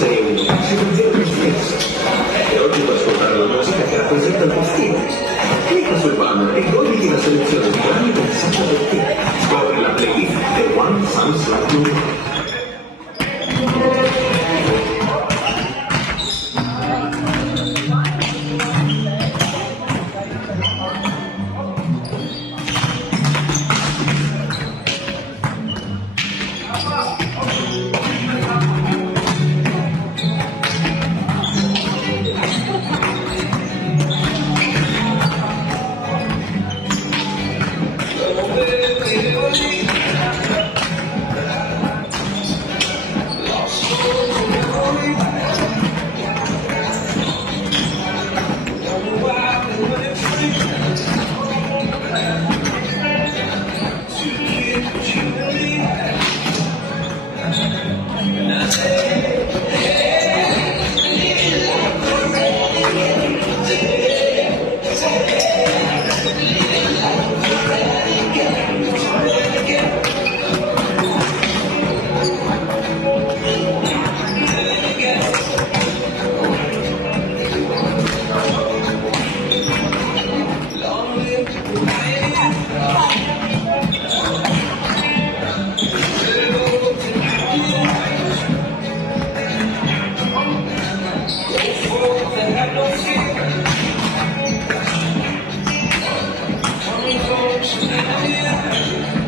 essere uno, si considera lo stesso. E oggi puoi ascoltare la musica che rappresenta il tuo stile. Clicca sul banner e goditi la selezione di brani pensata per te. Scopri la playlist The One Sounds Like You. Yeah.